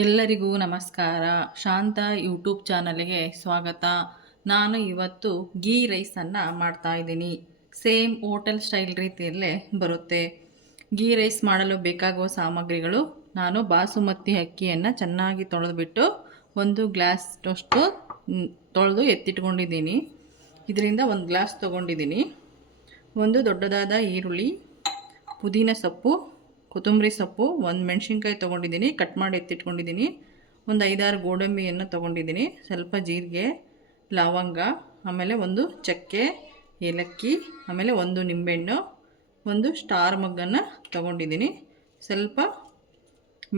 ಎಲ್ಲರಿಗೂ ನಮಸ್ಕಾರ. ಶಾಂತ ಯೂಟ್ಯೂಬ್ ಚಾನಲ್ಗೆ ಸ್ವಾಗತ. ನಾನು ಇವತ್ತು ಗೀ ರೈಸನ್ನು ಮಾಡ್ತಾಯಿದ್ದೀನಿ. ಸೇಮ್ ಹೋಟೆಲ್ ಸ್ಟೈಲ್ ರೀತಿಯಲ್ಲೇ ಬರುತ್ತೆ. ಗೀ ರೈಸ್ ಮಾಡಲು ಬೇಕಾಗುವ ಸಾಮಗ್ರಿಗಳು: ನಾನು ಬಾಸುಮತಿ ಅಕ್ಕಿಯನ್ನು ಚೆನ್ನಾಗಿ ತೊಳೆದುಬಿಟ್ಟು 1 ಗ್ಲಾಸ್ನಷ್ಟು ತೊಳೆದು ಎತ್ತಿಟ್ಕೊಂಡಿದ್ದೀನಿ. ಇದರಿಂದ 1 ಗ್ಲಾಸ್ ತೊಗೊಂಡಿದ್ದೀನಿ. ಒಂದು ದೊಡ್ಡದಾದ ಈರುಳ್ಳಿ, ಪುದೀನ ಸೊಪ್ಪು, ಕೊತ್ತಂಬರಿ ಸೊಪ್ಪು, 1 ಮೆಣಸಿನ್ಕಾಯಿ ತೊಗೊಂಡಿದ್ದೀನಿ, ಕಟ್ ಮಾಡಿ ಎತ್ತಿಟ್ಕೊಂಡಿದ್ದೀನಿ. ಒಂದು 5-6 ಗೋಡಂಬಿಯನ್ನು ತೊಗೊಂಡಿದ್ದೀನಿ, ಸ್ವಲ್ಪ ಜೀರಿಗೆ, ಲವಂಗ, ಆಮೇಲೆ 1 ಚಕ್ಕೆ, ಏಲಕ್ಕಿ, ಆಮೇಲೆ 1 ನಿಂಬೆಹಣ್ಣು, 1 ಸ್ಟಾರ್ ಮಗ್ಗನ್ನು ತೊಗೊಂಡಿದ್ದೀನಿ, ಸ್ವಲ್ಪ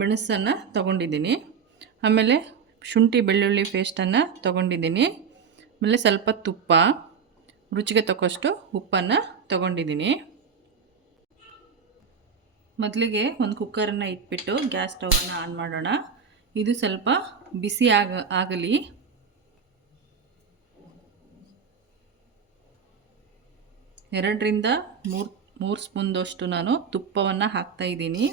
ಮೆಣಸನ್ನು ತೊಗೊಂಡಿದ್ದೀನಿ, ಆಮೇಲೆ ಶುಂಠಿ ಬೆಳ್ಳುಳ್ಳಿ ಪೇಸ್ಟನ್ನು ತೊಗೊಂಡಿದ್ದೀನಿ, ಆಮೇಲೆ ಸ್ವಲ್ಪ ತುಪ್ಪ, ರುಚಿಗೆ ತಕ್ಕಷ್ಟು ಉಪ್ಪನ್ನು ತೊಗೊಂಡಿದ್ದೀನಿ. ಮೊದಲಿಗೆ ಒಂದು ಕುಕ್ಕರನ್ನು ಇಟ್ಬಿಟ್ಟು ಗ್ಯಾಸ್ ಸ್ಟವನ್ನು ಆನ್ ಮಾಡೋಣ. ಇದು ಸ್ವಲ್ಪ ಬಿಸಿ ಆಗಲಿ. ಎರಡರಿಂದ ಮೂರು ಸ್ಪೂನ್ದಷ್ಟು ನಾನು ತುಪ್ಪವನ್ನು ಹಾಕ್ತಾಯಿದ್ದೀನಿ.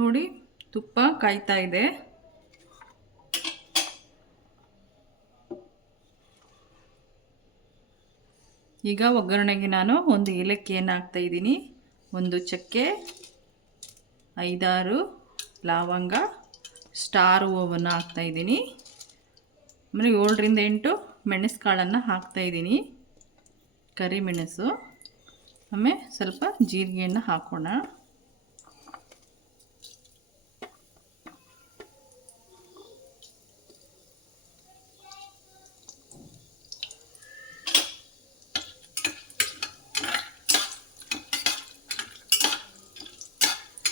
ನೋಡಿ, ತುಪ್ಪ ಕಾಯ್ತಾ ಇದೆ. ಈಗ ಒಗ್ಗರಣೆಗೆ ನಾನು 1 ಏಲಕ್ಕಿಯನ್ನು ಹಾಕ್ತಾಯಿದ್ದೀನಿ, 1 ಚಕ್ಕೆ, 5-6 ಲವಂಗ, ಸ್ಟಾರ್ ಹೂವನ್ನು ಹಾಕ್ತಾಯಿದ್ದೀನಿ, ಆಮೇಲೆ 7ರಿಂದ 8 ಮೆಣಸು ಕಾಳನ್ನು ಹಾಕ್ತಾಯಿದ್ದೀನಿ, ಕರಿಮೆಣಸು, ಆಮೇಲೆ ಸ್ವಲ್ಪ ಜೀರಿಗೆಯನ್ನು ಹಾಕೋಣ.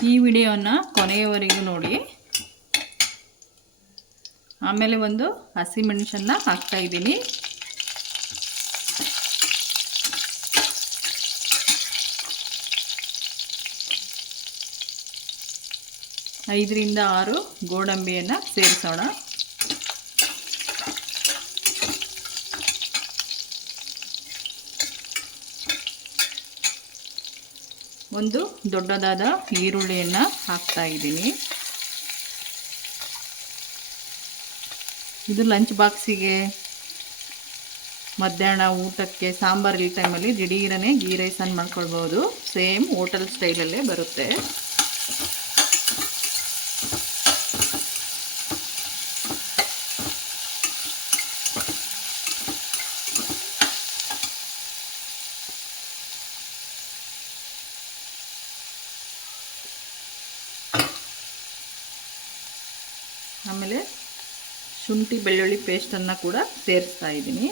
ಈ ವಿಡಿಯೋನ ಕೊನೆಯವರೆಗೂ ನೋಡಿ. ಆಮೇಲೆ 1 ಹಸಿಮೆಣಸನ್ನು ಹಾಕ್ತಾಯಿದ್ದೀನಿ. ಐದರಿಂದ 6 ಗೋಡಂಬಿಯನ್ನು ಸೇರಿಸೋಣ. ಒಂದು ದೊಡ್ಡದಾದ ಈರುಳ್ಳಿಯನ್ನು ಹಾಕ್ತಾಯಿದ್ದೀನಿ. ಇದು ಲಂಚ್ ಬಾಕ್ಸಿಗೆ, ಮಧ್ಯಾಹ್ನ ಊಟಕ್ಕೆ, ಸಾಂಬಾರು ಈ ಟೈಮಲ್ಲಿ ದಿಢೀರನೇ ಗೀ ರೈಸನ್ನು ಮಾಡ್ಕೊಳ್ಬೋದು. ಸೇಮ್ ಹೋಟೆಲ್ ಸ್ಟೈಲಲ್ಲೇ ಬರುತ್ತೆ. ಆಮೇಲೆ ಶುಂಠಿ ಬೆಳ್ಳುಳ್ಳಿ ಪೇಸ್ಟನ್ನು ಕೂಡ ಸೇರಿಸ್ತಾ ಇದ್ದೀನಿ.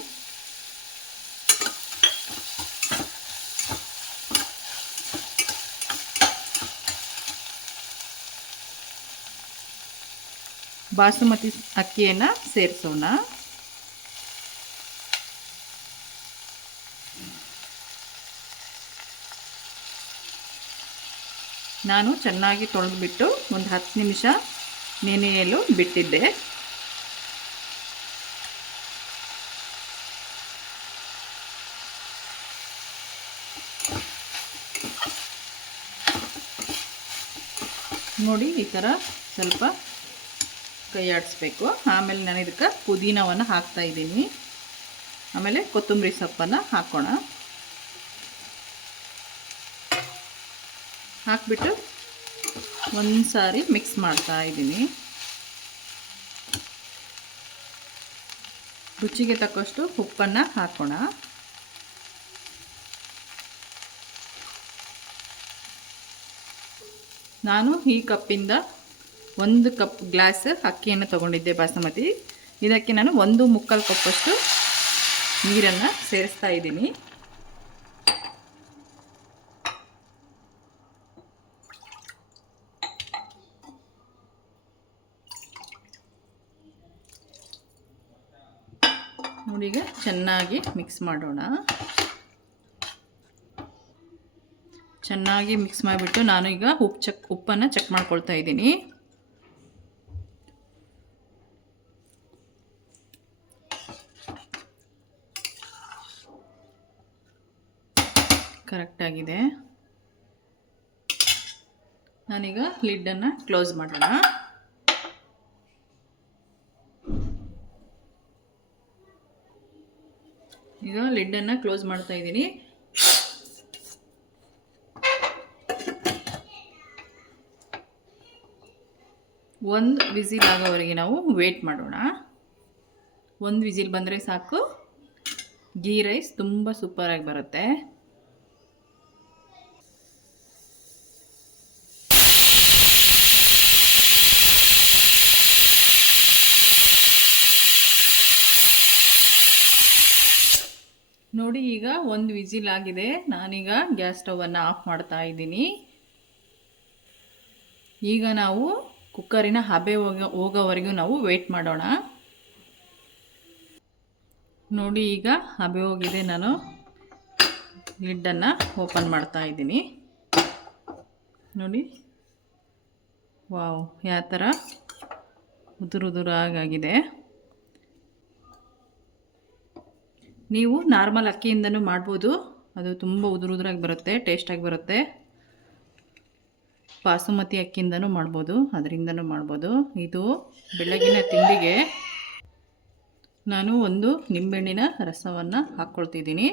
ಬಾಸುಮತಿ ಅಕ್ಕಿಯನ್ನು ಸೇರಿಸೋಣ. ನಾನು ಚೆನ್ನಾಗಿ ತೊಳೆದುಬಿಟ್ಟು ಒಂದು 10 ನಿಮಿಷ ನೆನೆಯಲು ಬಿಟ್ಟಿದ್ದೆ. ನೋಡಿ, ಈ ಥರ ಸ್ವಲ್ಪ ಕೈ ಆಡಿಸ್ಬೇಕು. ಆಮೇಲೆ ನಾನು ಇದಕ್ಕೆ ಪುದೀನವನ್ನು ಹಾಕ್ತಾಯಿದ್ದೀನಿ, ಆಮೇಲೆ ಕೊತ್ತಂಬರಿ ಸೊಪ್ಪನ್ನು ಹಾಕೋಣ. ಹಾಕ್ಬಿಟ್ಟು ಒಂದು ಸಾರಿ ಮಿಕ್ಸ್ ಮಾಡ್ತಾ ಇದ್ದೀನಿ. ರುಚಿಗೆ ತಕ್ಕಷ್ಟು ಉಪ್ಪನ್ನು ಹಾಕೋಣ. ನಾನು ಈ ಕಪ್ಪಿಂದ 1 ಕಪ್ ಗ್ಲಾಸ್ ಅಕ್ಕಿಯನ್ನು ತಗೊಂಡಿದ್ದೆ ಬಾಸುಮತಿ. ಇದಕ್ಕೆ ನಾನು 1 ಕಪ್ಪಷ್ಟು ನೀರನ್ನು ಸೇರಿಸ್ತಾ ಇದ್ದೀನಿ. ನೋಡಿ, ಈಗ ಚೆನ್ನಾಗಿ ಮಿಕ್ಸ್ ಮಾಡೋಣ. ಚೆನ್ನಾಗಿ ಮಿಕ್ಸ್ ಮಾಡಿಬಿಟ್ಟು ನಾನು ಈಗ ಉಪ್ಪನ್ನು ಚೆಕ್ ಮಾಡ್ಕೊಳ್ತಾ ಇದ್ದೀನಿ. ಕರೆಕ್ಟಾಗಿದೆ. ನಾನೀಗ ಲಿಡ್ಡನ್ನು ಕ್ಲೋಸ್ ಮಾಡೋಣ. ಈಗ ಲಿಡ್ಡನ್ನು ಕ್ಲೋಸ್ ಮಾಡ್ತಾ ಇದ್ದೀನಿ. ಒಂದು ವಿಸಿಲ್ ಆಗೋವರೆಗೆ ನಾವು ವೇಟ್ ಮಾಡೋಣ. ಒಂದು ವಿಸಿಲ್ ಬಂದರೆ ಸಾಕು, ಗೀ ರೈಸ್ ತುಂಬ ಸೂಪರಾಗಿ ಬರುತ್ತೆ. ನೋಡಿ ಈಗ ಒಂದು ವಿಸಿಲ್ ಆಗಿದೆ. ನಾನೀಗ ಗ್ಯಾಸ್ ಸ್ಟವನ್ನು ಆಫ್ ಮಾಡ್ತಾ ಇದ್ದೀನಿ. ಈಗ ನಾವು ಕುಕ್ಕರಿನ ಹಬೆ ಹೋಗೋವರೆಗೂ ನಾವು ವೇಟ್ ಮಾಡೋಣ. ನೋಡಿ ಈಗ ಹಬೆ ಹೋಗಿದೆ. ನಾನು ಲಿಡ್ಡನ್ನು ಓಪನ್ ಮಾಡ್ತಾ ಇದ್ದೀನಿ. ನೋಡಿ, ವಾವ್, ಯಾವ ಥರ ಉದುರುದುರಾಗಿದೆ. ನೀವು ನಾರ್ಮಲ್ ಅಕ್ಕಿಯಿಂದನೂ ಮಾಡ್ಬೋದು, ಅದು ತುಂಬ ಉದುರುದುರಾಗಿ ಬರುತ್ತೆ, ಟೇಸ್ಟಾಗಿ ಬರುತ್ತೆ. ಬಾಸುಮತಿ ಅಕ್ಕಿಯಿಂದನೂ ಮಾಡ್ಬೋದು, ಅದರಿಂದನೂ ಮಾಡ್ಬೋದು. ಇದು ಬೆಳಗಿನ ತಿಂಡಿಗೆ ನಾನು ಒಂದು ನಿಂಬೆಹಣ್ಣಿನ ರಸವನ್ನು ಹಾಕ್ಕೊಳ್ತಿದ್ದೀನಿ.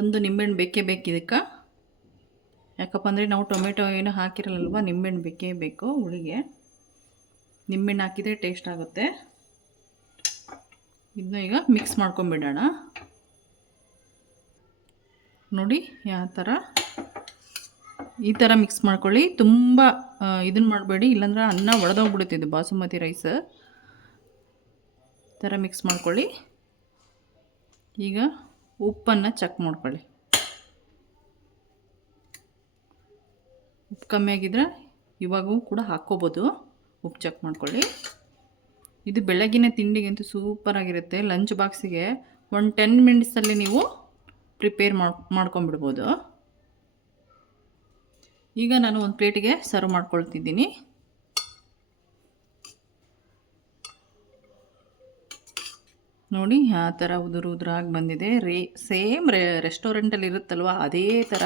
ಒಂದು ನಿಂಬೆಹಣ್ಣು ಬೇಕೇ ಬೇಕು ಇದಕ್ಕೆ. ಯಾಕಪ್ಪ ಅಂದರೆ ನಾವು ಟೊಮೆಟೊ ಏನೂ ಹಾಕಿರಲ್ವ, ನಿಂಬೆಹಣ್ಣು ಬೇಕೇ ಬೇಕು ಹುಳಿಗೆ. ನಿಂಬೆಹಣ್ಣು ಹಾಕಿದರೆ ಟೇಸ್ಟ್ ಆಗುತ್ತೆ. ಇದನ್ನ ಈಗ ಮಿಕ್ಸ್ ಮಾಡ್ಕೊಂಬಿಡೋಣ. ನೋಡಿ ಯಾವ ಥರ, ಈ ಥರ ಮಿಕ್ಸ್ ಮಾಡ್ಕೊಳ್ಳಿ. ತುಂಬ ಇದನ್ನು ಮಾಡಬೇಡಿ, ಇಲ್ಲಾಂದ್ರೆ ಅನ್ನ ಒಡೆದೋಗ್ಬಿಡುತ್ತಿದ್ದು ಬಾಸುಮತಿ ರೈಸ್. ಈ ಥರ ಮಿಕ್ಸ್ ಮಾಡ್ಕೊಳ್ಳಿ. ಈಗ ಉಪ್ಪನ್ನು ಚೆಕ್ ಮಾಡ್ಕೊಳ್ಳಿ. ಉಪ್ಪು ಕಮ್ಮಿ ಆಗಿದ್ರೆ ಇವಾಗೂ ಕೂಡ ಹಾಕ್ಕೋಬೋದು. ಉಪ್ಪು ಚೆಕ್ ಮಾಡ್ಕೊಳ್ಳಿ. ಇದು ಬೆಳಗಿನ ತಿಂಡಿಗಂತೂ ಸೂಪರಾಗಿರುತ್ತೆ. ಲಂಚ್ ಬಾಕ್ಸಿಗೆ ಒಂದು 10 ಮಿನಿಟ್ಸಲ್ಲಿ ನೀವು ಪ್ರಿಪೇರ್ ಮಾಡ್ಕೊಂಬಿಡ್ಬೋದು. ಈಗ ನಾನು ಒಂದು ಪ್ಲೇಟಿಗೆ ಸರ್ವ್ ಮಾಡ್ಕೊಳ್ತಿದ್ದೀನಿ. ನೋಡಿ ಯಾವ ಥರ ಉದುರಾಗಿ ಬಂದಿದೆ. ಸೇಮ್ ರೆಸ್ಟೋರೆಂಟಲ್ಲಿ ಇರುತ್ತಲ್ವ ಅದೇ ಥರ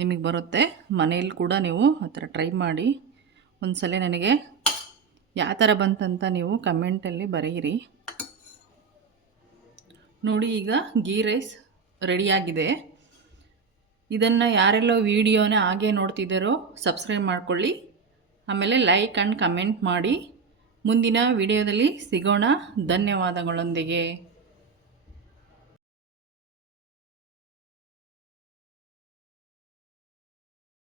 ನಿಮಗೆ ಬರುತ್ತೆ. ಮನೇಲಿ ಕೂಡ ನೀವು ಆ ಥರ ಟ್ರೈ ಮಾಡಿ. ಒಂದು ಸಲ ನನಗೆ ಯಾವ ಥರ ಬಂತಂತ ನೀವು ಕಮೆಂಟಲ್ಲಿ ಬರೆಯಿರಿ. ನೋಡಿ ಈಗ ಗೀ ರೈಸ್ ರೆಡಿಯಾಗಿದೆ. ಇದನ್ನು ಯಾರೆಲ್ಲ ವಿಡಿಯೋನ ಹಾಗೆ ನೋಡ್ತಿದ್ದಾರೋ ಸಬ್ಸ್ಕ್ರೈಬ್ ಮಾಡ್ಕೊಳ್ಳಿ. ಆಮೇಲೆ ಲೈಕ್ ಆ್ಯಂಡ್ ಕಮೆಂಟ್ ಮಾಡಿ. ಮುಂದಿನ ವಿಡಿಯೋದಲ್ಲಿ ಸಿಗೋಣ. ಧನ್ಯವಾದಗಳೊಂದಿಗೆ.